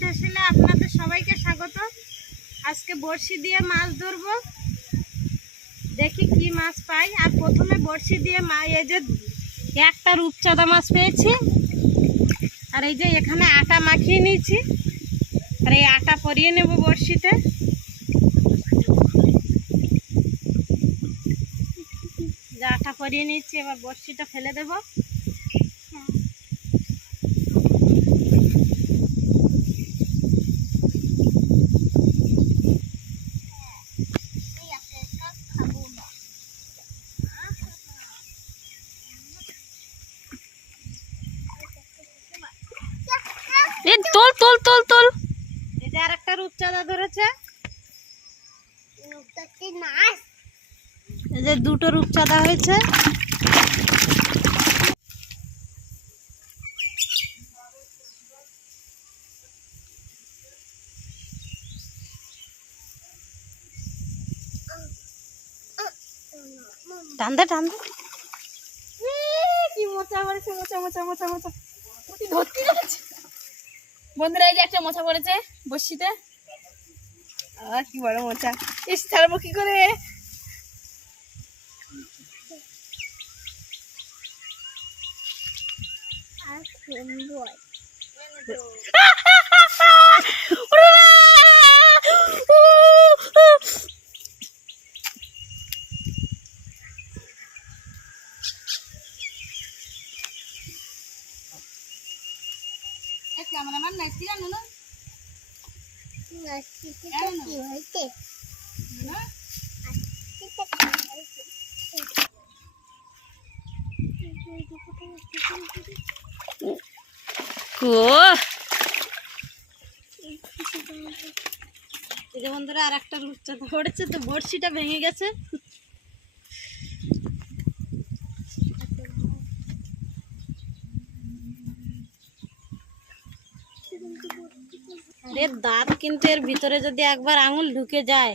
হেসেলে আপনাদের সবাইকে স্বাগত। আজকে বড়শি দিয়ে মাছ ধরবো। দেখি কি মাছ পাই। আর প্রথমে বড়শি দিয়ে মা, এই যে একটা রূপচাঁদা মাছ পেয়েছি। আর এই যে এখানে আটা মাখিয়ে নিয়েছি। আর এই আটা পরিয়ে নেব বড়শিতে আটা পরিয়ে নিয়েছি, এবার বড়শিটা ফেলে দেবো। তোল তোল। এই যে আর একটা রূপচাঁদা ধরেছে এই যে দুটো রূপচাঁদা হয়েছে। টান দে টান দে। কি মোচা পড়েছে মোচা মোচা মোচা মোচা রয়েছে বন্ধুরা এই যে একটা মোচা পড়েছে বসিতে আর কি বড় মোচা। ইস ছাড়বো কি করে ক্যামেরাম্যান নাইসি জানো না ও এই যে বন্ধুরা আর একটা রূপচাঁদা পড়েছে তো বড়শিটা ভেঙে গেছে। দাঁত কিন্তু এর ভিতরে যদি একবার আঙুল ঢুকে যায়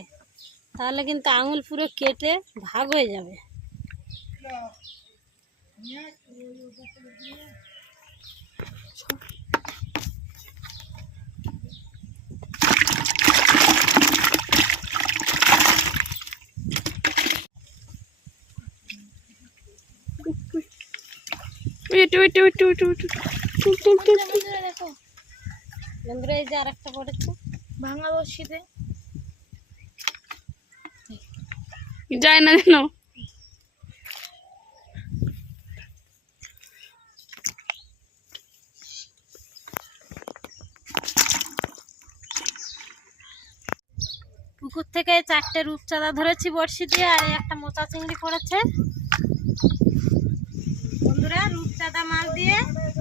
তাহলে কিন্তু আঙুল পুরো কেটে ভাগ হয়ে যাবে ওইট ওইট ওইট ওইট ওইট তুল তুল তুল তুল দেখো বন্ধুরা এই যে আর একটা পড়েছে। ভাঙা বসিতে যায় না যেন। পুকুর থেকে চারটে রূপচাঁদা ধরেছি বড়শি দিয়ে আর এই একটা মোচা চিংড়ি পড়েছে। বন্ধুরা রূপচাঁদা মাছ দিয়ে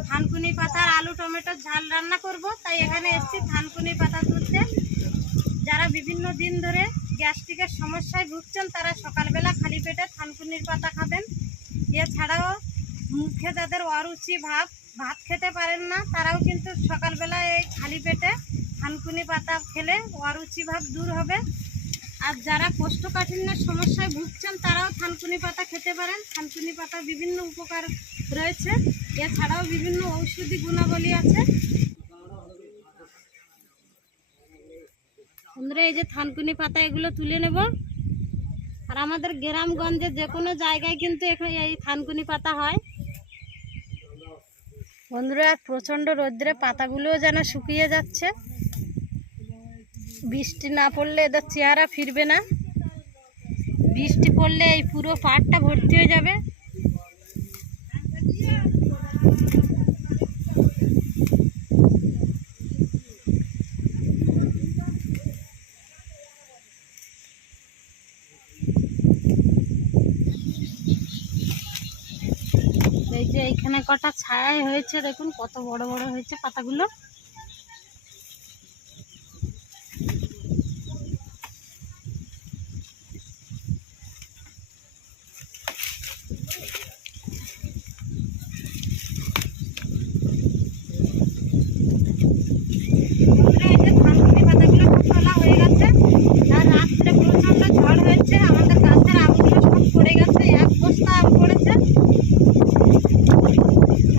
থানকুনি পাতার আলু, টমেটো ঝাল রান্না করব। তাই এখানে এসেছি থানকুনি পাতা তুলতে। যারা বিভিন্ন দিন ধরে গ্যাস্ট্রিকের সমস্যায় ভুগছেন, তারা সকালবেলা খালি পেটে থানকুনির পাতা খাবেন। এছাড়াও মুখে যাদের অরুচি, ভাব, ভাত খেতে পারেন না, তারাও কিন্তু সকালবেলা এই খালি পেটে থানকুনি পাতা খেলে অরুচি, ভাব দূর হবে। আর যারা কোষ্ঠকাঠিন্যের সমস্যায় ভুগছেন, তারাও থানকুনি পাতা খেতে পারেন। থানকুনি পাতা বিভিন্ন উপকার রয়েছে। এছাড়াও বিভিন্ন ঔষধি গুণাবলী আছে। বন্ধুরা, এই যে থানকুনি পাতা, এগুলো তুলে নেব। আর আমাদের গ্রামগঞ্জে যে কোনো জায়গায় কিন্তু এখানে এই থানকুনি পাতা হয়। বন্ধুরা, প্রচণ্ড রোদ্রে পাতাগুলোও যেন শুকিয়ে যাচ্ছে। বৃষ্টি না পড়লে এদের চেহারা ফিরবে না। বৃষ্টি পড়লে এই পুরো পাড়টা ভর্তি হয়ে যাবে এই যে এইখানে কটা ছায় হয়েছে দেখুন কত বড় বড় হয়েছে পাতাগুলো বন্ধুরা, এই যে থানকুনি পাতাগুলো খুব তোলা হয়ে গেছে আর রাত্রে প্রচণ্ড ঝড় হয়েছে আমাদের গাছের আমগুলো সব পড়ে গেছে এক বস্তা আম পড়েছে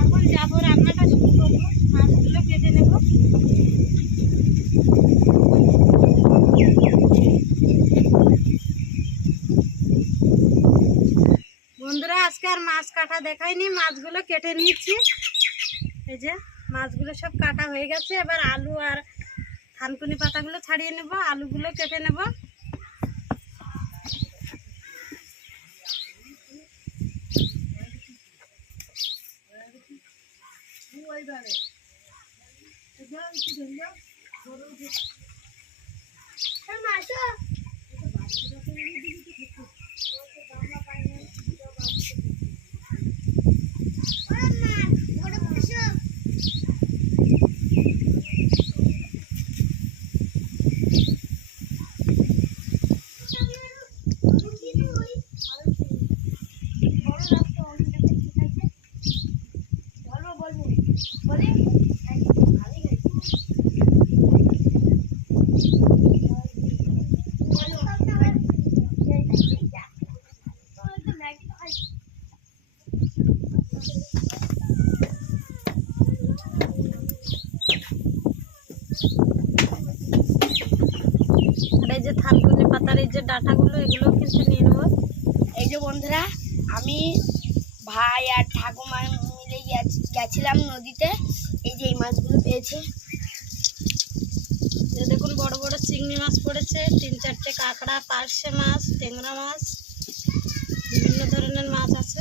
এখন যাব রান্নাটা শুরু করব মাছগুলো কেটে নেব মাছ কাটা দেখাইনি, মাছগুলো কেটে নিয়েছি। এই যে, মাছগুলো সব কাটা হয়ে গেছে। এবার আলু আর থানকুনি পাতাগুলো ছাড়িয়ে নেব, আলুগুলো কেটে নেব। আর এই যে থানকুনি পাতার এই যে ডাঁটাগুলো এগুলো কিন্তু নিয়ে নেব। এই যে বন্ধুরা আমি ভাই আর ঠাকুমা মিলে গেছ- গেছিলাম নদীতে। এই যে এই মাছগুলো পেয়েছে। যে দেখুন বড় বড় চিংড়ি মাছ পড়েছে। তিন চারটে কাঁকড়া পার্শে মাছ ট্যাংরা মাছ বিভিন্ন ধরনের মাছ আছে।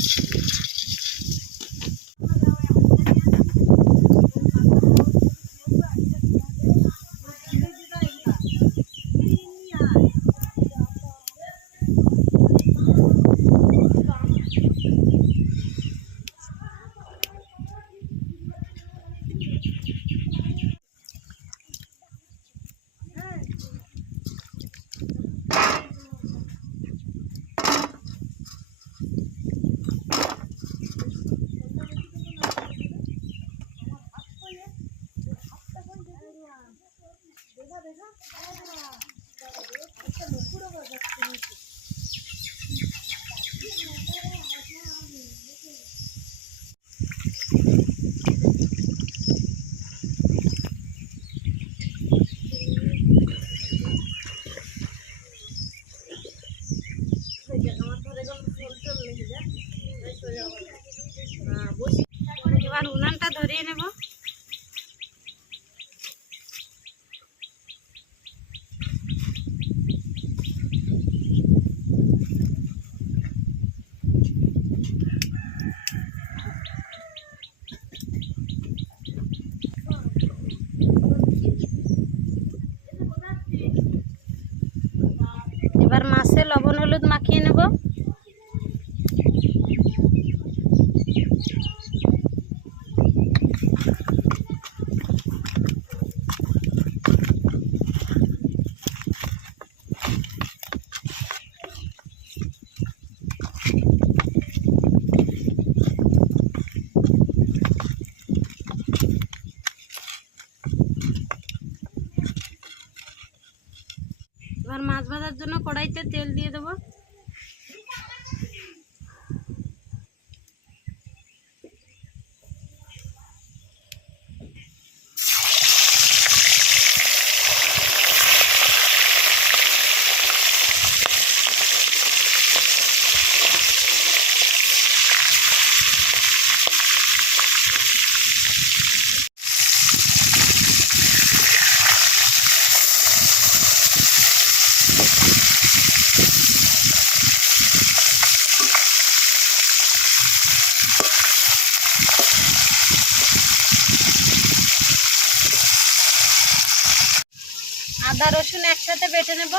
বেটে নেব।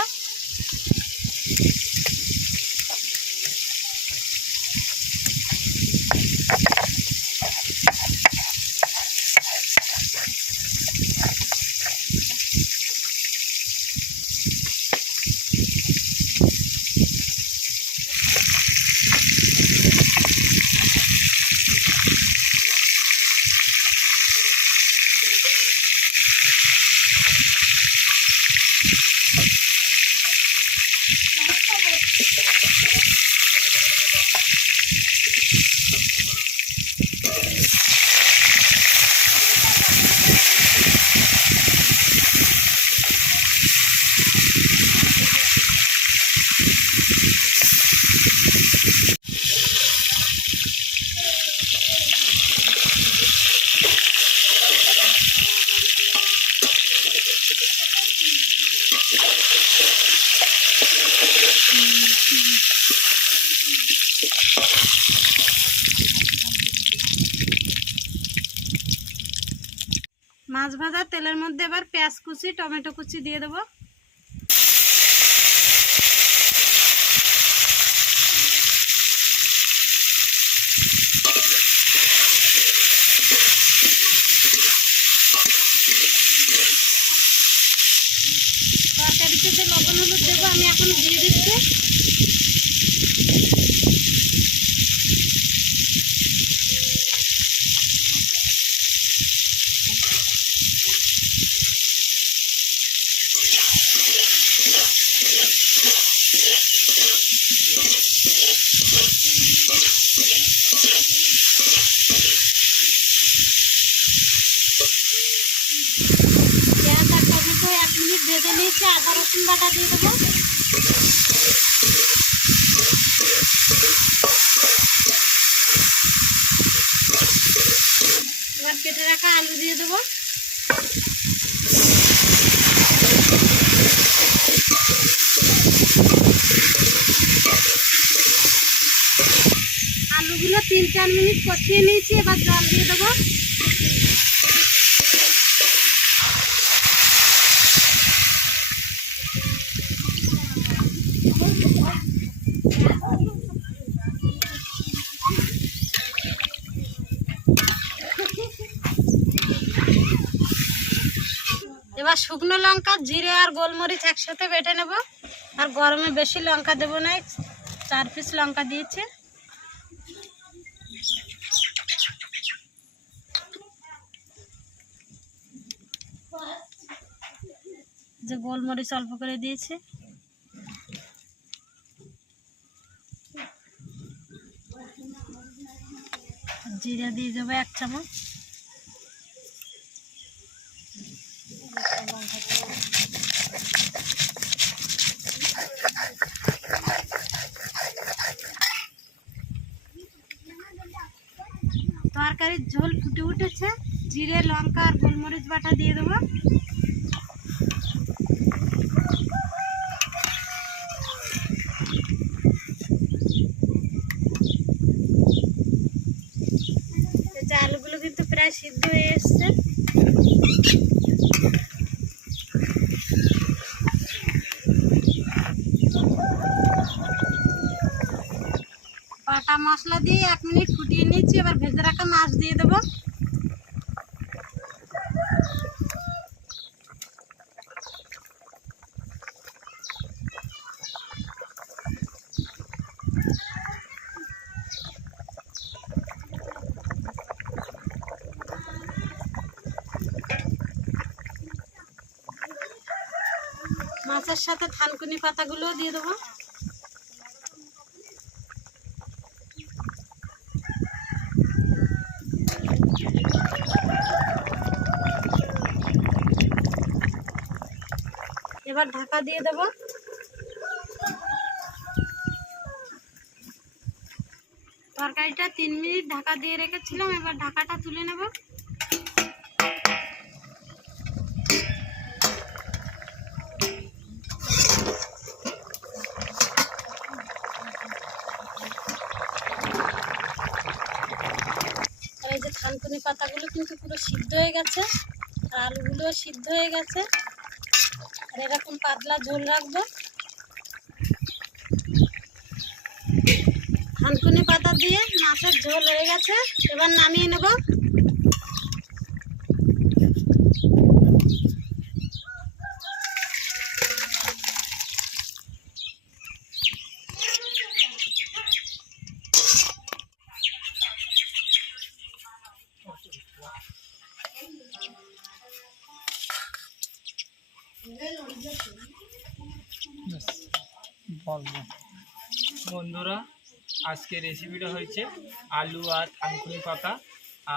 মাছ ভাজা তেলের মধ্যে এবার পেঁয়াজ কুচি টমেটো কুচি দিয়ে দেবো তরকারিতে যে লবণ হলুদ দেবো আমি এখন দিয়ে দিচ্ছি পেঁয়াজ আর টমেটো এক মিনিট ভেজে নিয়েছি আদা রসুন বাটা দিয়ে দেবো এবার কেটে রাখা আলু দিয়ে দেবো। আলুগুলো তিন চার মিনিট কষিয়ে নিয়েছি, এবার জল দিয়ে দেবো। এবার শুকনো লঙ্কা, জিরে আর গোলমরিচ একসাথে বেটে নেব। আর গরমে বেশি লঙ্কা দেবো না চার পিস লঙ্কা দিয়েছি। যে গোলমরিচ অল্প করে দিয়েছি। জিরে দিয়ে দেবো এক চামচ। তরকারির ঝোল ফুটে উঠেছে। জিরে লঙ্কা আর গোলমরিচ বাটা দিয়ে দেবো এই যে আলুগুলো কিন্তু প্রায় সিদ্ধ হয়ে এসছে বাটা মশলা দিয়ে এক মিনিট ফুটিয়ে নিচ্ছি, এবার ভেজে রাখা মাছ দিয়ে দেবো। মাছের সাথে থানকুনি পাতাগুলোও দিয়ে দেবো। এবার ঢাকা দিয়ে দেব। তরকারিটা তিন মিনিট ঢাকা দিয়ে রেখেছিলাম, এবার ঢাকাটা তুলে নেব। এই যে থানকুনি পাতাগুলো কিন্তু পুরো সিদ্ধ হয়ে গেছে, আর আলুগুলোও সিদ্ধ হয়ে গেছে। আর এরকম পাতলা ঝোল রাখব। থানকুনি পাতা দিয়ে মাছের ঝোল হয়ে গেছে। এবার নামিয়ে নেব। বন্ধুরা আজকে রেসিপিটা হয়েছে আলু আর থানকুনি পাতা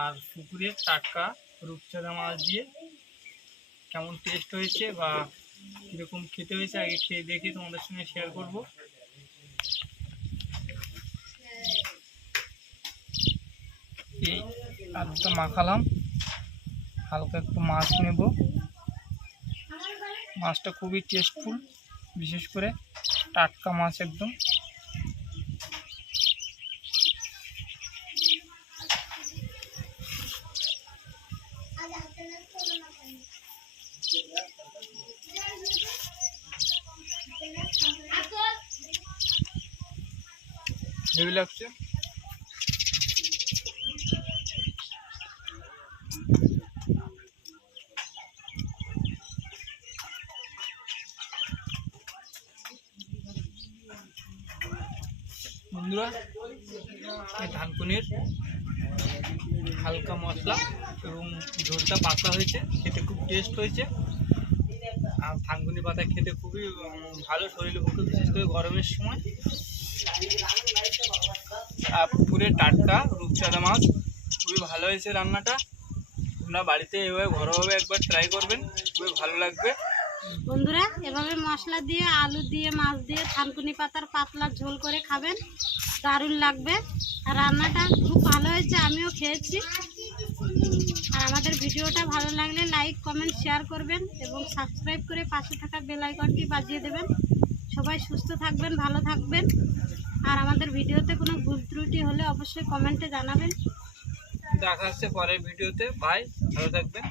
আর পুকুরের টাটকা রূপচাঁদা মাছ দিয়ে। কেমন টেস্ট হয়েছে বা কীরকম খেতে হয়েছে আগে খেয়ে দেখে তোমাদের সঙ্গে শেয়ার করব। এই আলুটা মাখালাম, হালকা একটু মাছ নেব। মাছটা খুবই টেস্টফুল বিশেষ করে টাটকা মাছ একদম। হেভি লাগছে? বন্ধুরা ধানকুনির হালকা মশলা এবং ঝোলটা পাতলা হয়েছে, খেতে খুব টেস্ট হয়েছে। আর ধানকুনি পাতা খেতে খুবই ভালো শরীরের পক্ষে বিশেষ করে গরমের সময়। আর পুকুরের টাটকা, রূপচাঁদা মাছ, খুবই ভালো হয়েছে রান্নাটা। তোমরা বাড়িতে এভাবে ঘরোয়াভাবে একবার ট্রাই করবেন, খুবই ভালো লাগবে। বন্ধুরা, এভাবে মশলা দিয়ে, আলু দিয়ে, মাছ দিয়ে থানকুনি পাতার পাতলা ঝোল করে খাবেন। দারুণ লাগবে। আর রান্নাটা খুব ভালো হয়েছে, আমিও খেয়েছি। আর আমাদের ভিডিওটা ভালো লাগলে লাইক কমেন্ট শেয়ার করবেন এবং সাবস্ক্রাইব করে পাশে থাকা বেল আইকনটি বাজিয়ে দেবেন। সবাই সুস্থ থাকবেন, ভালো থাকবেন। আর আমাদের ভিডিওতে কোনো ভুল ত্রুটি হলে অবশ্যই কমেন্টে জানাবেন। দেখা হচ্ছে পরের ভিডিওতে। বাই ভালো থাকবেন।